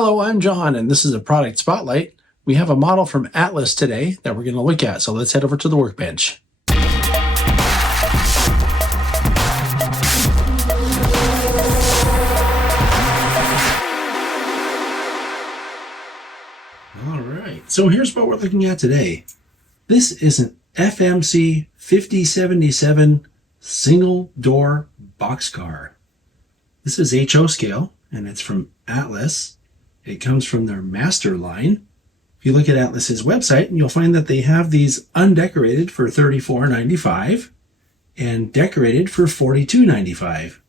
Hello, I'm John, and this is a product spotlight. We have a model from Atlas today that we're going to look at, so let's head over to the workbench. All right, so here's what we're looking at today. This is an FMC 5077 single door boxcar. This is HO scale, and it's from Atlas. It comes from their master line. If you look at Atlas's website, you'll find that they have these undecorated for $34.95 and decorated for $42.95.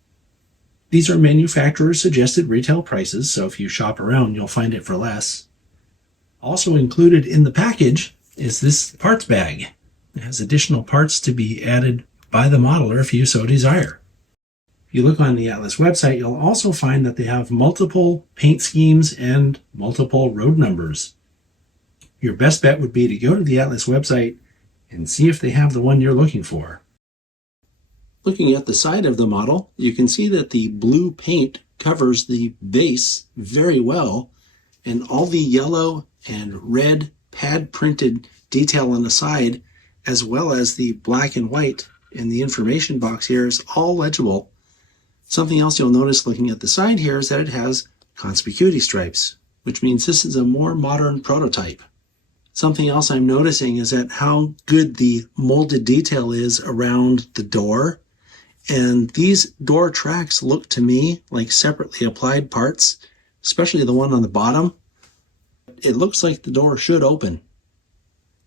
These are manufacturer's suggested retail prices, so if you shop around, you'll find it for less. Also included in the package is this parts bag. It has additional parts to be added by the modeler if you so desire. If you look on the Atlas website, you'll also find that they have multiple paint schemes and multiple road numbers. Your best bet would be to go to the Atlas website and see if they have the one you're looking for. Looking at the side of the model, you can see that the blue paint covers the base very well, and all the yellow and red pad printed detail on the side, as well as the black and white in the information box here, is all legible. Something else you'll notice looking at the side here is that it has conspicuity stripes, which means this is a more modern prototype. Something else I'm noticing is that how good the molded detail is around the door. And these door tracks look to me like separately applied parts, especially the one on the bottom. It looks like the door should open.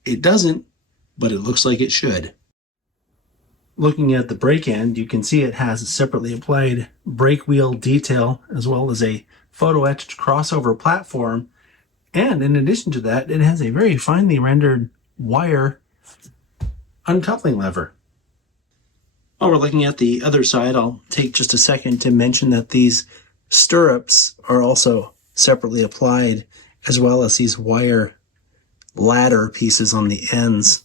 It doesn't, but it looks like it should. Looking at the brake end, you can see it has a separately applied brake wheel detail as well as a photo etched crossover platform. And in addition to that, it has a very finely rendered wire uncoupling lever. While we're looking at the other side, I'll take just a second to mention that these stirrups are also separately applied, as well as these wire ladder pieces on the ends.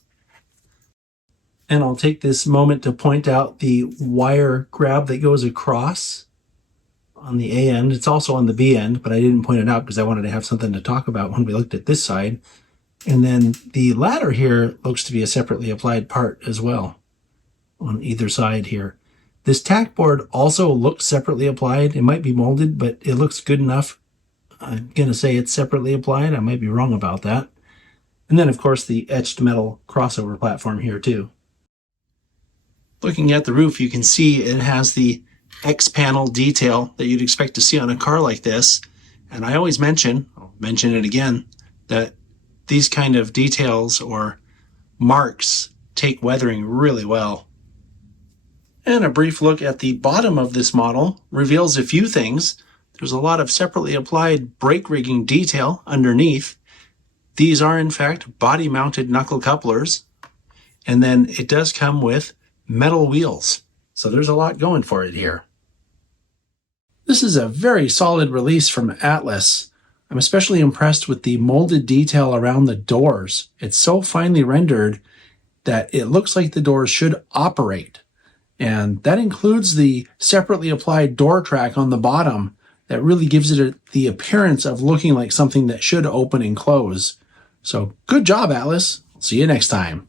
And I'll take this moment to point out the wire grab that goes across on the A end. It's also on the B end, but I didn't point it out because I wanted to have something to talk about when we looked at this side. And then the ladder here looks to be a separately applied part as well on either side here. This tack board also looks separately applied. It might be molded, but it looks good enough. I'm going to say it's separately applied. I might be wrong about that. And then, of course, the etched metal crossover platform here too. Looking at the roof, you can see it has the X-panel detail that you'd expect to see on a car like this. And I always I'll mention it again, that these kind of details or marks take weathering really well. And a brief look at the bottom of this model reveals a few things. There's a lot of separately applied brake rigging detail underneath. These are in fact body-mounted knuckle couplers. And then it does come with metal wheels. So there's a lot going for it here. This is a very solid release from Atlas. I'm especially impressed with the molded detail around the doors. It's so finely rendered that it looks like the doors should operate. And that includes the separately applied door track on the bottom that really gives it the appearance of looking like something that should open and close. So good job, Atlas. See you next time.